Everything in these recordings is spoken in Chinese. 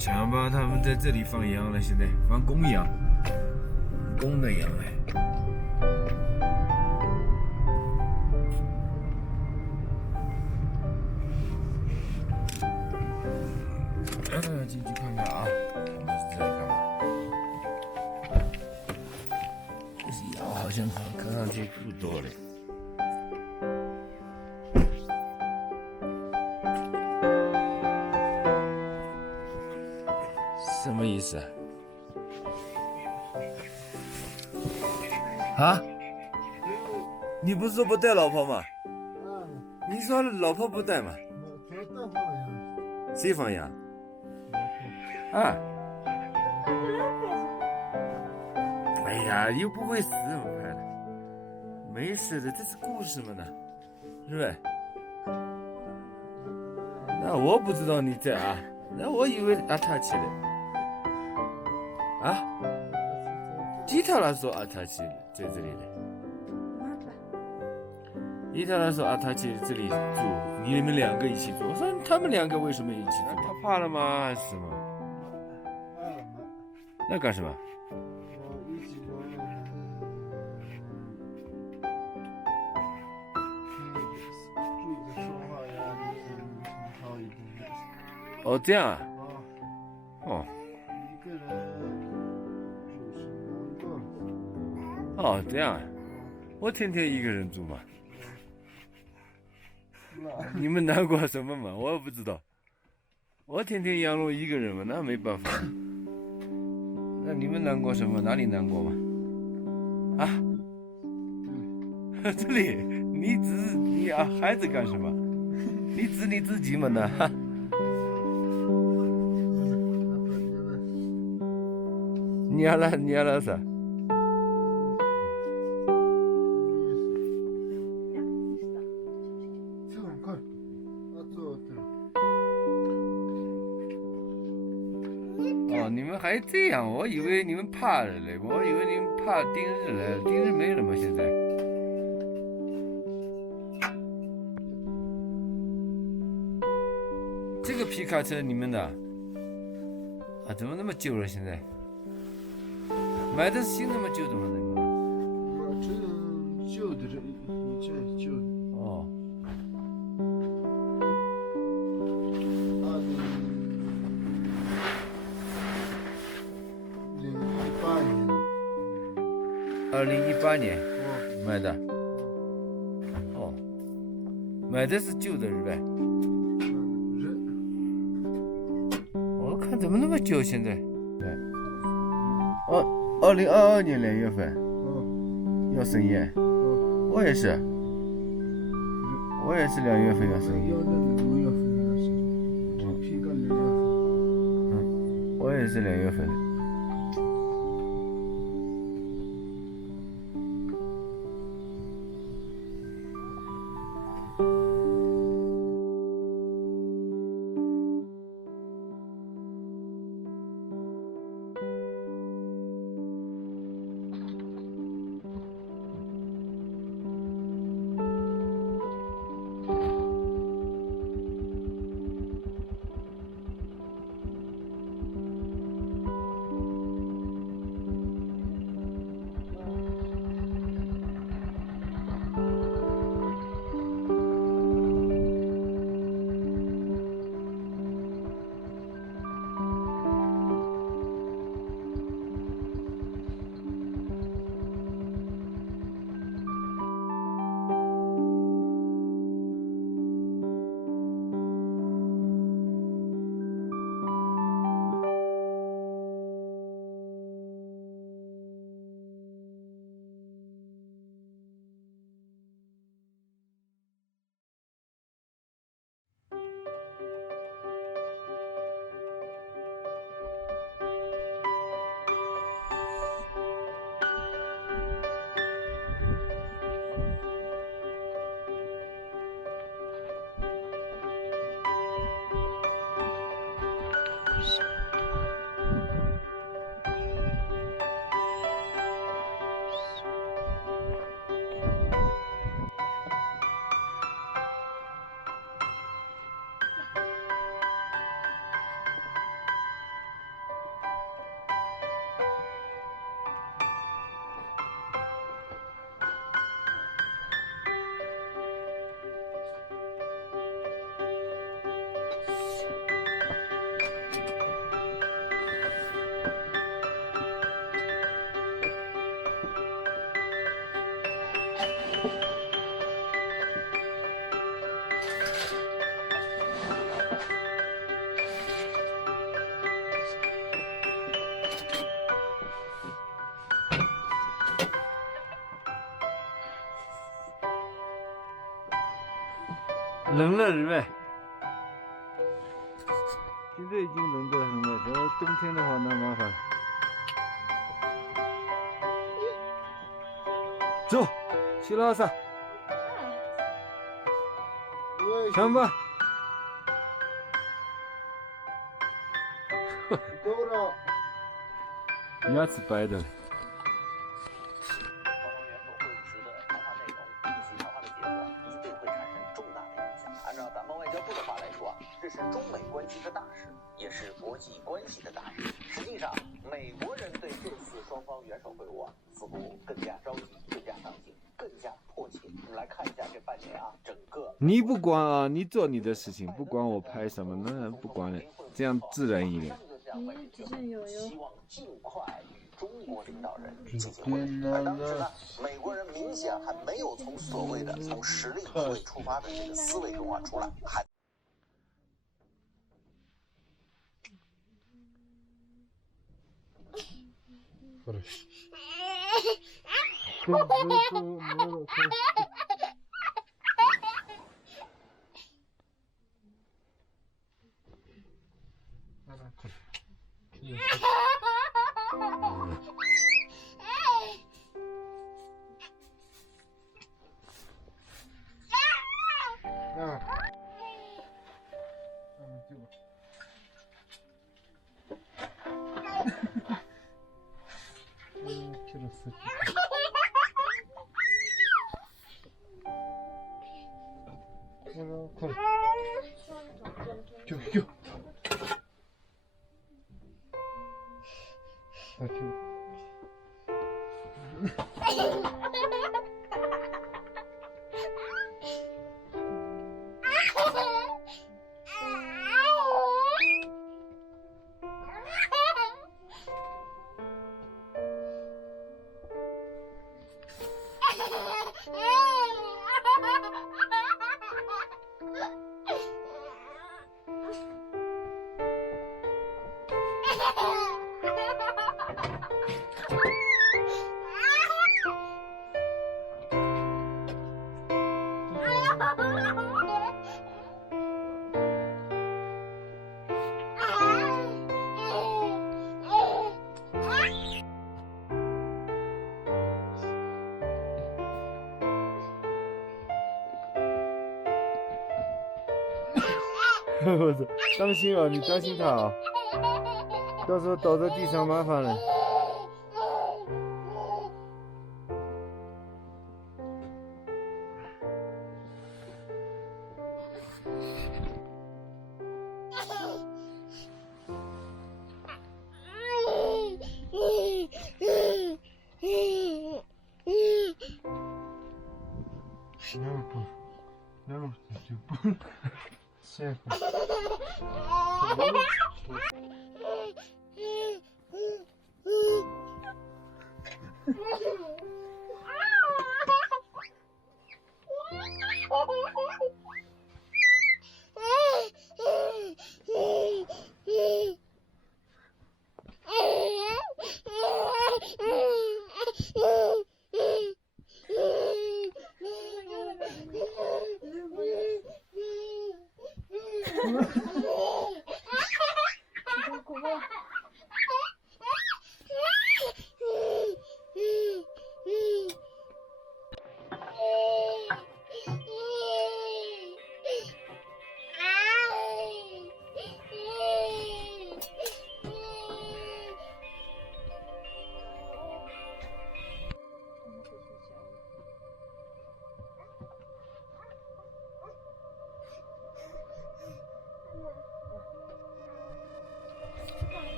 强巴他们在这里放羊了，现在放公羊，公的羊哎。进去看看啊，我们是在干嘛？羊好像看上去不多嘞。什么意思啊？啊？你不是说不带老婆吗？你说老婆不带吗？谁放羊？啊？哎呀，又不会死这么快的，没事的，这是故事嘛呢，是不是？那我不知道你在啊，那我以为阿塔奇了。啊？伊塔拉说阿塔奇在这里呢。伊塔拉说阿塔奇这里住，你们两个一起住。我说他们两个为什么一起住？他怕了吗？还是什么？那干什么？哦，这样啊。哦。哦，这样啊。我天天一个人住嘛。你们难过什么嘛？我也不知道。我天天养我一个人嘛，那没办法。那你们难过什么？哪里难过嘛？啊？这里，你啊，孩子干什么？你指你自己嘛呢？你要了啥？哦，你们还这样？我以为你们怕了嘞，我以为你们怕丁日嘞，丁日没了吗？现在？这个皮卡车你们的？啊，怎么那么旧了？现在？买的是新的吗？旧的吗？这旧的，这旧的。哦。2018年买的。哦，买的是旧的是呗？我看怎么那么旧现在？对。2022年2月份。要生验。我也是。我也是2月份要生验。我也是2月份的。冷了是呗？现在已经冷得很了，这冬天的话那麻烦。走，去拉萨，上吧。够了。牙齿白的。按照咱们外交部的话来说，这是中美关系的大事，也是国际关系的大事。实际上，美国人对这次双方元首会晤似乎更加着急、更加上心、更加迫切。我们来看一下这半年整个你不管啊，你做你的事情，不管我拍什么，那不管了，这样自然一点。希望尽快与中国领导人进行会晤。而当时呢，美国人明显还没有从所谓的从实力地位出发的这个思维中出来，还。我操，当心啊，你当心他啊，到时候倒在地上麻烦了。嗯。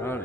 好嘞。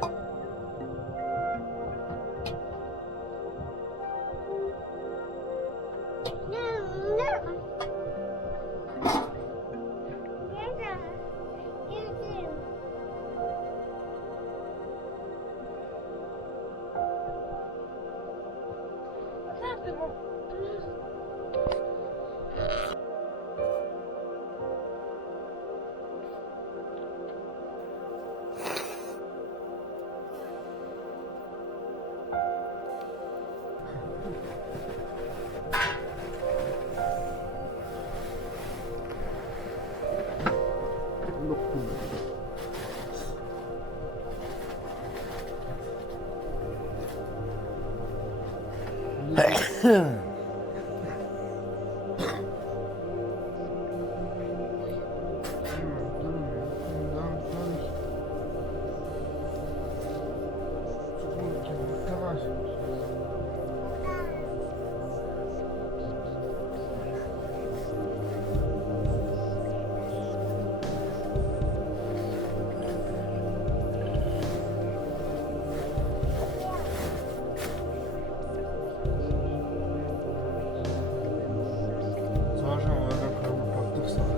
早上我那可不把都上了，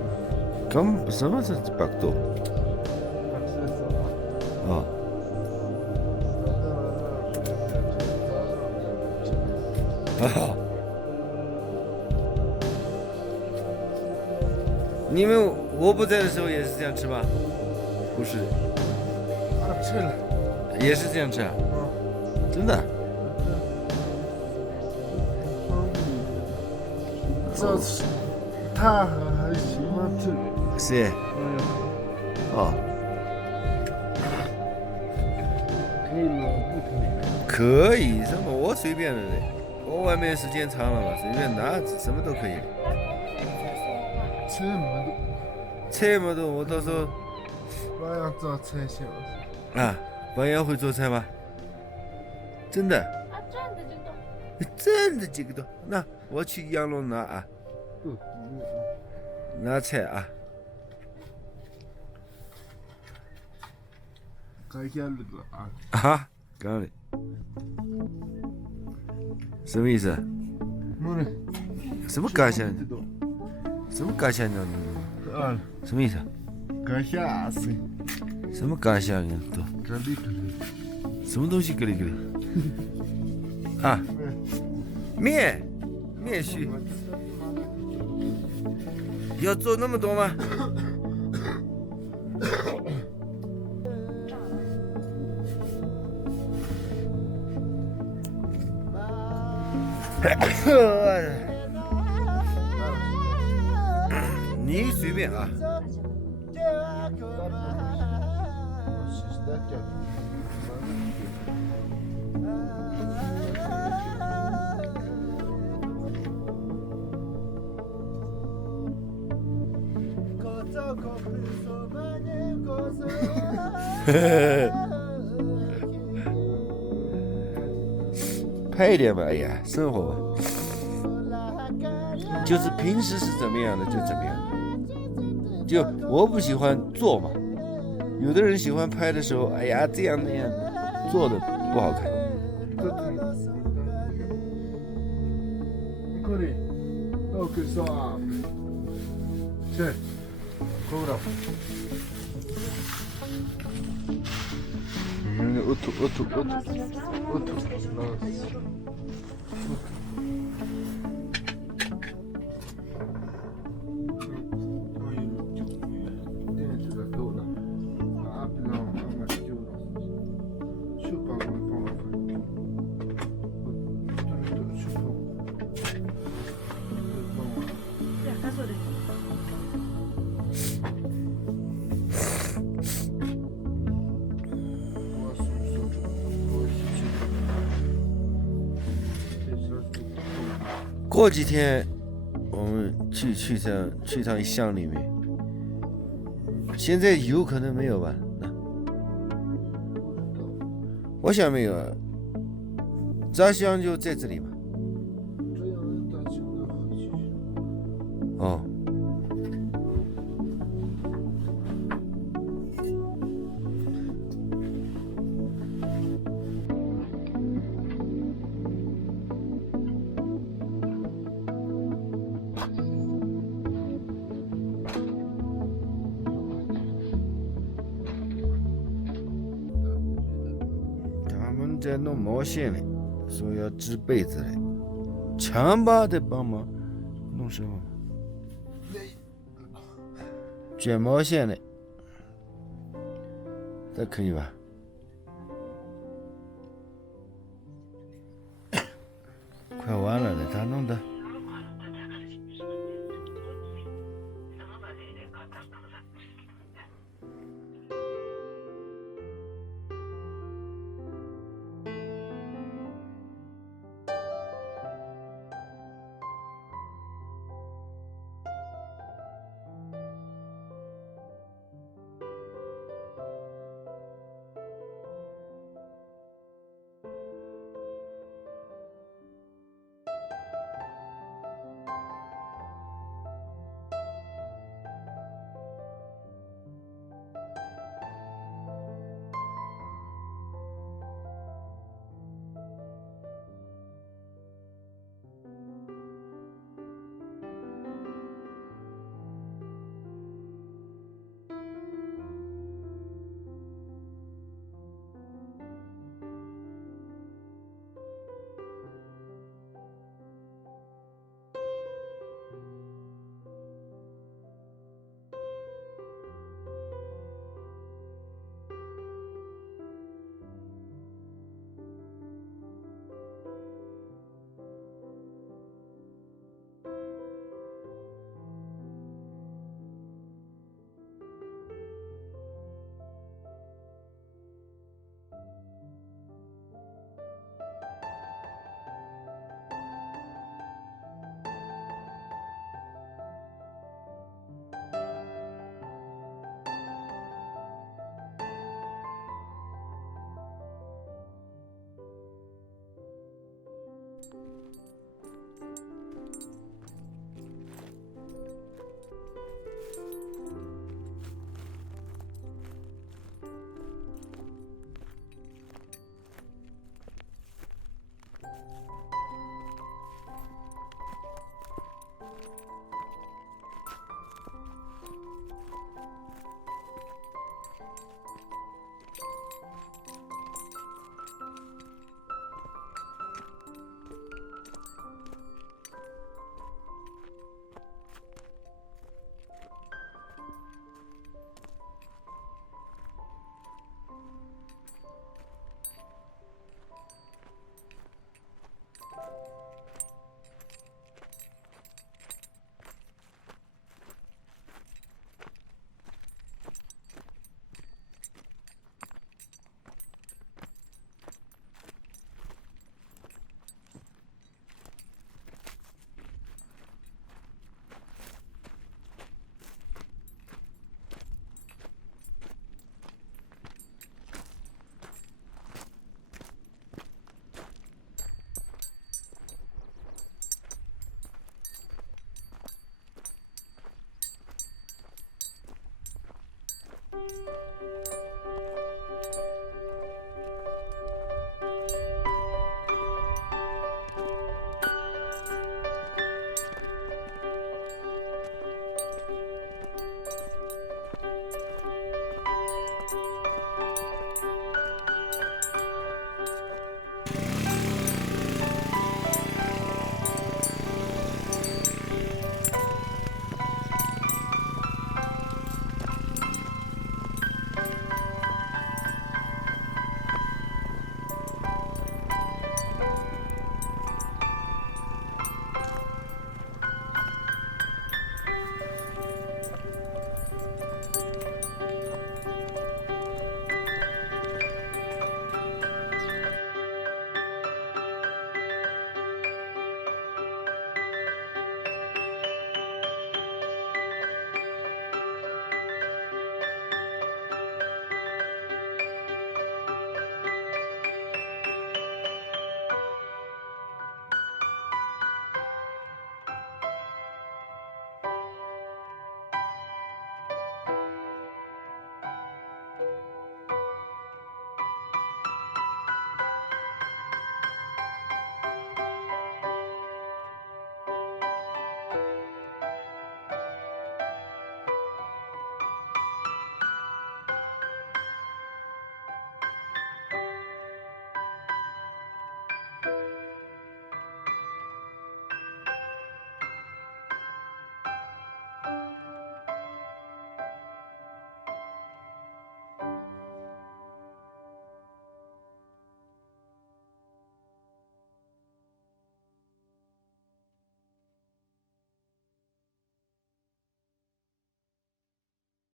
咁什么是百度？把车上了。啊，啊，你们我不在的时候也是这样吃吗？不是，啊，吃了，也是这样吃啊？真的？这次他还喜欢这个，是。哦，可以吗？不可以。可以，什么我随便的嘞。我外面时间长了嘛，随便拿什么都可以。这么多，菜嘛都，我到时候我要做菜行。啊，王阳会做菜吗？真的？啊，真的这个。真的这个多。那我去阳龙拿啊，拿菜啊。该下那个啊，啊，刚嘞，什么意思？没嘞，什么感想？什么感想呢？啊，什么意思？该下是，什么感想呢？都这里可以。什么东西咯哩咯哩？啊，面须要做那么多吗？你随便啊。拍一点吧，哎呀，生活吧，就是平时是怎么样的就怎么样。就我不喜欢做嘛，有的人喜欢拍的时候，哎呀这样那样，做的不好看。可以，都可以说啊。这，够了。过几天我们去趟乡里面，现在有可能没有吧？我想没有，炸香就在这里嘛。这样大清的回去。哦。他们在弄毛线嘞，说要织被子嘞。强爸在帮忙弄什么？卷毛线嘞，这可以吧？快完了嘞，他弄的。